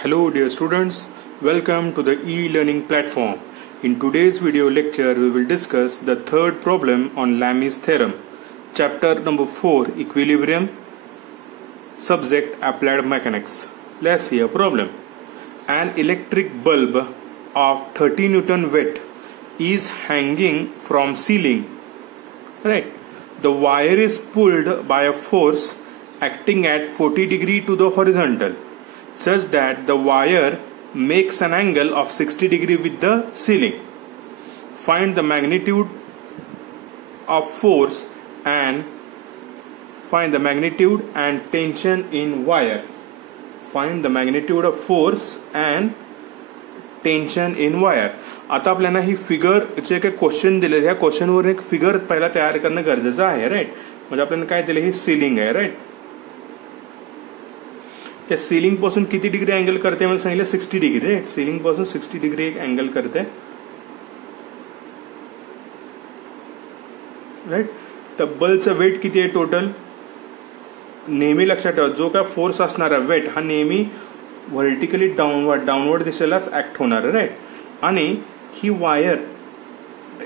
Hello dear students, welcome to the e-learning platform. In today's video lecture we will discuss the third problem on Lami's theorem. Chapter number 4, Equilibrium, subject Applied Mechanics. Let's see a problem. An electric bulb of 30 Newton weight is hanging from ceiling. Right. The wire is pulled by a force acting at 40 degree to the horizontal, such that the wire makes an angle of 60 degree with the ceiling. Find the magnitude of force and tension in wire. Find the magnitude of force and tension in wire. आता आपल्याला ही figure जे काही question दिले ह्या क्वेश्चनवर एक figure पहिला तयार करणं गरजेचं आहे. राईट. म्हणजे आपल्याला काय दिलं, ही सीलिंग आहे. राईट. त्या सीलिंग पासून किती डिग्री अँगल करते मला सांगितलं, 60 डिग्री. राईट. सीलिंग पासून 60 डिग्री एक अँगल करते. राईट. तर बल्बचं वेट किती आहे टोटल, नेहमी लक्षात ठेवा जो काय फोर्स असणार आहे वेट हा नेहमी व्हर्टिकली डाऊनवर्ड दिशेलाच ऍक्ट होणार आहे. राईट. आणि ही वायर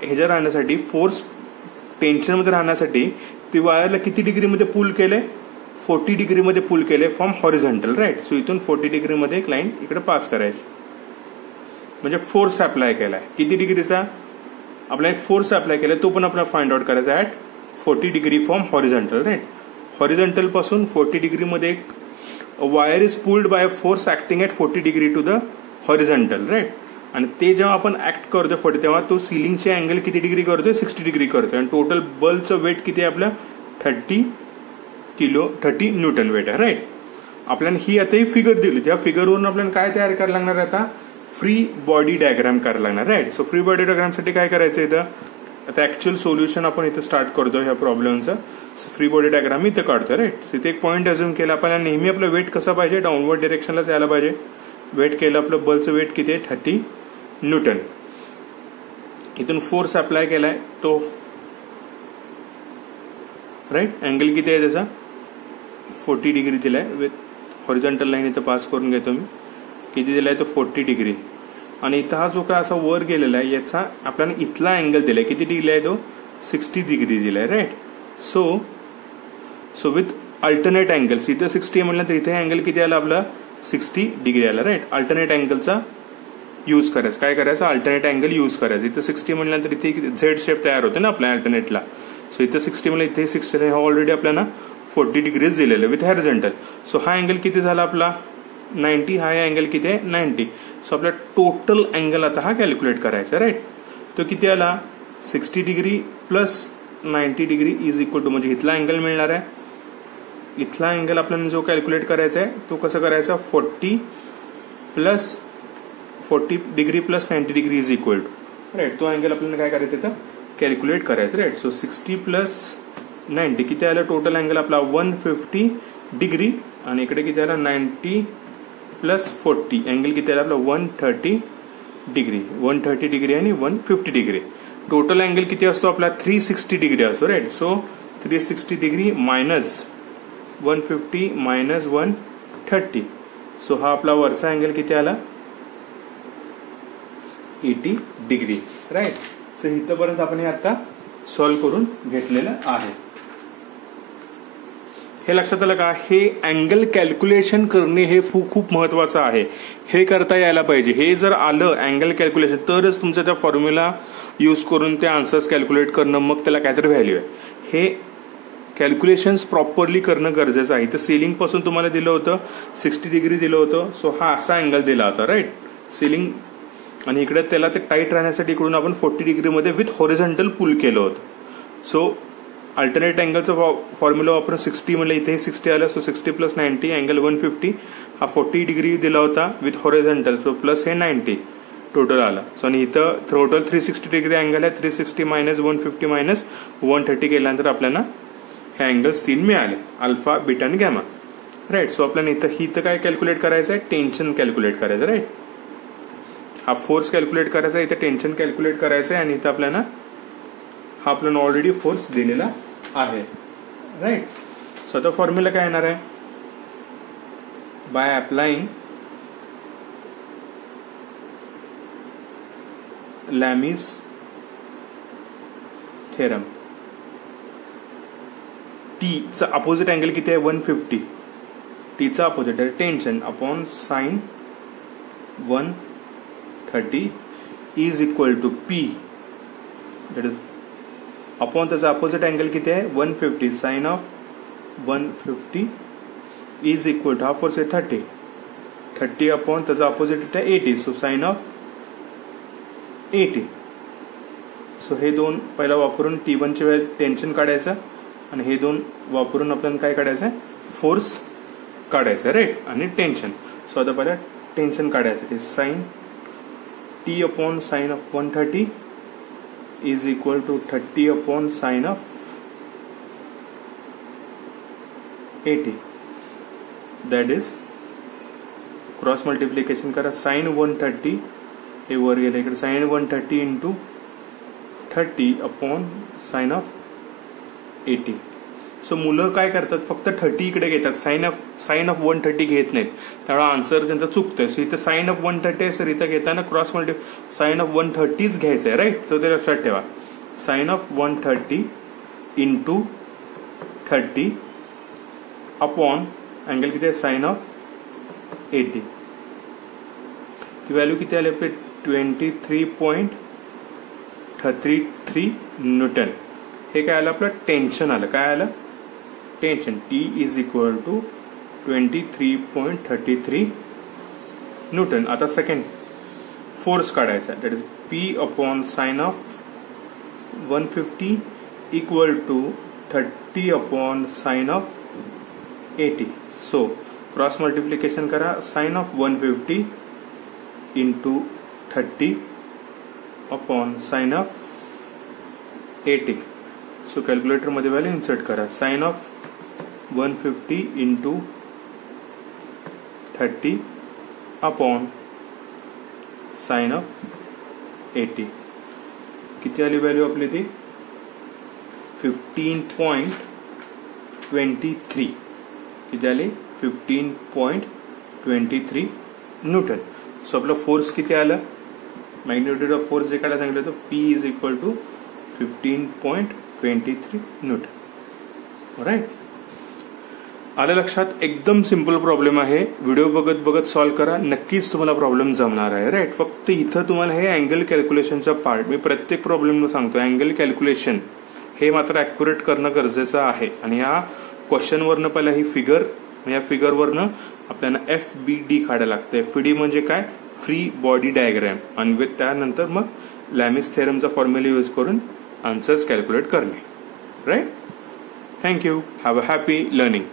ह्याच्या राहण्यासाठी फोर्स टेन्शन मध्ये राहण्यासाठी ती वायरला किती डिग्रीमध्ये पुल केले, 40 डिग्रीमध्ये पुल केले फ्रॉम हॉरिझॉन्टल. राईट. सो इथून 40 डिग्रीमध्ये एक लाईन इकडे पास करायची, म्हणजे फोर्स अप्लाय केलाय. किती डिग्रीचा आपला एक फोर्स अप्लाय केलाय तो पण आपल्याला फाइंड आउट करायचा at 40 degree from horizontal. Right. Horizontal पासून 40 डिग्रीमध्ये एक wire is pulled by force acting at 40 degree to the horizontal. Right. आणि ते जेव्हा आपण ऍक्ट करतोय 40 तेव्हा तो सिलिंगचे अँगल किती डिग्री करतोय, 60 डिग्री करतोय. आणि टोटल बल्बचं वेट किती आहे आपलं, 30 न्यूटन वेट आहे. राईट. आपल्याला ही आता ही फिगर दिली, त्या फिगरवरून आपल्याला काय तयार करायला लागणार आहे, आता फ्री बॉडी डायग्राम करायला लागणार. Right. So free body diagram साठी काय करायचं, इथं आता ऍक्च्युअल सोल्युशन आपण इथं स्टार्ट करतोय ह्या प्रॉब्लेमचं. फ्री बॉडी डायग्राम इथं काढतोय. राईट. इथे एक पॉईंट अज्युम केला आपण, नेहमी आपलं वेट कसं पाहिजे, डाऊनवर्ड डिरेक्शनलाच यायला पाहिजे. वेट केलं आपलं बल्बचं वेट किती आहे, 30 न्यूटन. इथून फोर्स अप्लाय केलाय तो, राईट. अँगल किती आहे त्याचा, 40 डिग्री दिलाय. विथ हॉरिझॉन्टल लाईन इथं पास करून घेतो मी. किती दिलाय तो 40 डिग्री. आणि इथं हा जो काय असा वर गेलेला आहे याचा आपल्याला इथला अँगल दिलाय, किती डिग्री आहे तो, 60 डिग्री दिलाय. Right. So with alternate angles, इथं 60 म्हणलं तर इथे अँगल किती आला आपला, 60 डिग्री आला. राईट. अल्टरनेट अँगलचा यूज करायचं. काय करायचं, अल्टरनेट अँगल यूज करायचं. इथं 60 म्हणल्यानंतर इथे झेड शेप तयार होते ना आपल्या अल्टरनेटला. सो इथं 60 म्हणलं इथे 60 हा ऑलरेडी आपल्याला 40 डिग्रीज दिलेलं विथ हॉरिझॉन्टल. सो हा अँगल किती झाला आपला, 90. हा अँगल किती आहे, 90. सो आपला टोटल अँगल आता हा कॅल्क्युलेट करायचा. राईट. तो किती आला, 60 degree plus 90 degree is equal to, म्हणजे इथला अँगल मिळणार आहे. इथला अँगल आपल्याला जो कॅल्क्युलेट करायचा आहे तो कसं करायचा, 40 degree plus 90 degree is equal to. Right. तो अँगल आपल्याला काय करायचं इथं कॅल्क्युलेट करायचं. राईट. सो 60 प्लस 90 किती आलं, टोटल अँगल आपला 150 डिग्री. आणि इकडे किती आला, 90 प्लस 40 अँगल किती आला आपला 130 डिग्री. 130 डिग्री आणि 150 डिग्री. टोटल अँगल किती असतो आपला, 360 डिग्री असतो. Right. So 360 degree minus 150 minus 130. So हा आपला वरचा अँगल किती आला, 80 डिग्री. राईट. सो इथपर्यंत आपण हे आता सॉल्व्ह करून घेतलेलं आहे. हे लक्षात आलं का, हे अँगल कॅल्क्युलेशन करणे हे खूप महत्वाचं आहे. हे करता यायला पाहिजे. हे जर आलं अँगल कॅल्क्युलेशन तरच तुमचा त्या फॉर्म्युला यूज करून ते आन्सर्स कॅल्क्युलेट करणं, मग त्याला काहीतरी व्हॅल्यू आहे. हे कॅल्क्युलेशन्स प्रॉपरली करणं गरजेचं आहे. तर सिलिंग पासून तुम्हाला दिलं होतं 60 डिग्री दिलं होतं. सो हा असा अँगल दिला होता. राईट. सिलिंग आणि इकडे त्याला ते टाईट राहण्यासाठी इकडून आपण 40 डिग्रीमध्ये विथ हॉरिझॉन्टल पुल केलं होतं. सो अल्टरनेट अँगलचा फॉर्म्युला वापरून 60 म्हणलं, इथे 60 आलं. So 60 plus 90 angle 150. हा 40 डिग्री दिला होता विथ हॉरिझॉन्टल. सो प्लस हे 90 टोटल आला. सो आणि इथं टोटल 360 डिग्री अँगल आहे. 360 मायनस 150 मायनस 130 केल्यानंतर आपल्याला हे अँगल्स 3 मिळाले, अल्फा, बीटा आणि गॅमा. राईट. सो आपल्याला इथं काय कॅल्क्युलेट करायचं आहे, टेन्शन कॅल्क्युलेट करायचं. राईट. हा फोर्स कॅल्क्युलेट करायचा आहे, इथं टेन्शन कॅल्क्युलेट करायचं आहे. आणि इथं आपल्याला हा आपल्याला ऑलरेडी फोर्स दिलेला आहे. राईट. सो आता फॉर्म्युला काय येणार आहे, by applying लॅमिस थेरम. टीचा अपोजिट अँगल किती आहे 150. टीचा अपोजिट आहे tension upon sine 130 is equal to P that is upon त्याचा अपोजिट अँगल किती आहे 150 sine of 150 is equal to हा फोर्स आहे 30 अपॉन त्याचा अपोजिट आहे 80 सो साइन ऑफ 80. सो हे दोन पहिला वापरून T1 ची व्हॅल्यू टेन्शन काढायचं आणि हे दोन वापरून आपल्याला काय काढायचं आहे फोर्स काढायचं राईट आणि टेन्शन. सो आता पहिला टेन्शन काढायचं ते sine T upon sine of 130 is equal to 30 upon sine of 80 that is cross multiplication करा साइन 130 हे वर गेलं इकडे sine 130 into 30 upon sine of 80. So मुलं काय करतात फक्त 30 इकडे घेतात साइन ऑफ 130 घेत नाहीत त्यामुळे आन्सर त्यांचा चुकतोय. सो इथं साइन ऑफ 130 आहे सर इथं घेताना क्रॉस मल्टी साइन ऑफ 130 घ्यायचं आहे राईट. सो ते लक्षात ठेवा sine of 130 into 30 upon angle किती आहे साइन ऑफ 80. ती व्हॅल्यू किती आली आपली 23.33 न्यूटन. हे काय आलं आपलं टेन्शन आलं. काय आलं tension T is equal to 23.33 newton. आता सेकंड फोर्स काढायचा that is P upon sine of 150 equal to 30 upon sine of 80. So cross multiplication करा sine of 150 into 30 upon sine of 80. So calculator मध्ये value insert करा sine of 150 into 30 upon sine of 80. किती आली value आपली ती 15.23. किती आली 15.23 Newton. So आपला फोर्स किती आलं मॅग्निट्यूड ऑफ फोर्स जे काढायला सांगितलं होतं P is equal to 15.23 newton. Right आलं लक्षात. एकदम सिंपल प्रॉब्लेम आहे. व्हिडिओ बघत बघत सॉल्व्ह करा नक्कीच तुम्हाला प्रॉब्लेम जमणार आहे राईट. फक्त इथं तुम्हाला हे अँगल कॅल्क्युलेशनचा पार्ट मी प्रत्येक प्रॉब्लेमला सांगतो अँगल कॅल्क्युलेशन हे मात्र ॲक्युरेट करणं गरजेचं आहे. आणि या क्वेश्चनवरनं पहिला ही फिगर या फिगरवरनं आपल्याला FBD काढायला लागतं. FBD म्हणजे काय फ्री बॉडी डायग्रॅम आणि त्यानंतर मग लॅमिस थेरमचा फॉर्म्युला यूज करून आन्सर्स कॅल्क्युलेट करणे right. Thank you. Have a happy learning.